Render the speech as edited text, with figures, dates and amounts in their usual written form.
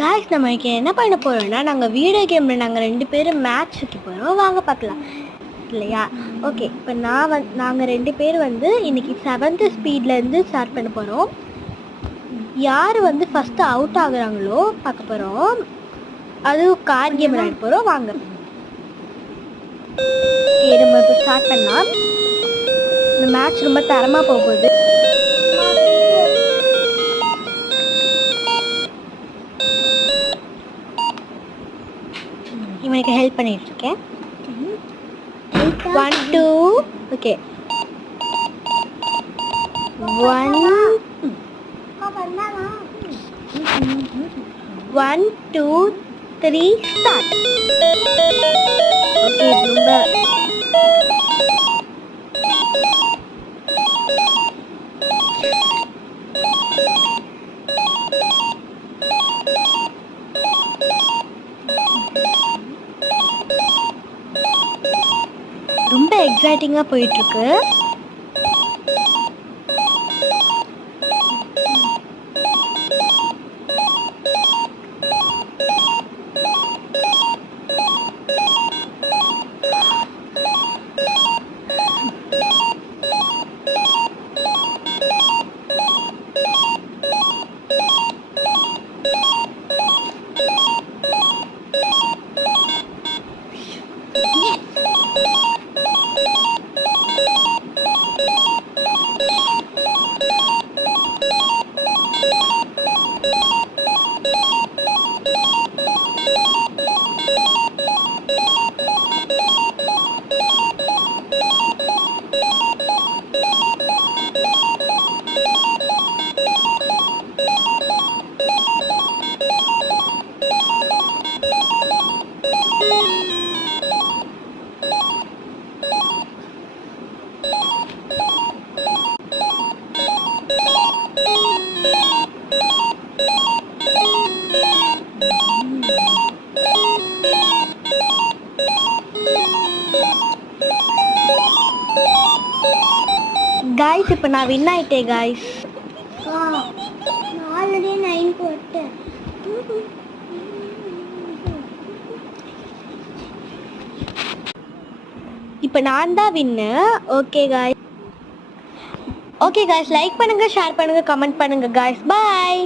Guys நம்ம என்ன பண்ண போகிறோம்னா நாங்கள் வீடியோ கேமில் நாங்கள் 2 பேரும் மேட்ச் வைக்க போகிறோம். வாங்க பார்க்கலாம் இல்லையா? ஓகே, இப்போ நாங்கள் 2 பேர் இன்றைக்கி 7th ஸ்பீட்லேருந்து ஸ்டார்ட் பண்ண போகிறோம். யார் ஃபஸ்ட்டு அவுட் ஆகுறாங்களோ பார்க்க போகிறோம். அதுவும் கார்டு கேம் விளையாட போகிறோம். வாங்க நம்ம இப்போ ஸ்டார்ட் பண்ணலாம். இந்த மேட்ச் ரொம்ப தரமாக போகுது. இவனுக்கு ஹெல்ப் பண்ணிட்டு இருக்கேன். 1 2 ஓகே 1 2 3 ஸ்டார்ட். ஓகே ரொம்ப ரொம்ப எக்ஸைட்டிங்காக போயிட்டுருக்கு. காய்ஸ் இப்போ நான் வின் ஆயிட்டேன் காய்ஸ். ஆல்ரெடி 9 போட்டேன். இப்போ நான் தான் வின்னு. ஓகே காய்ஸ் லைக் பண்ணுங்க, ஷேர் பண்ணுங்க, கமெண்ட் பண்ணுங்க காய்ஸ். பாய்.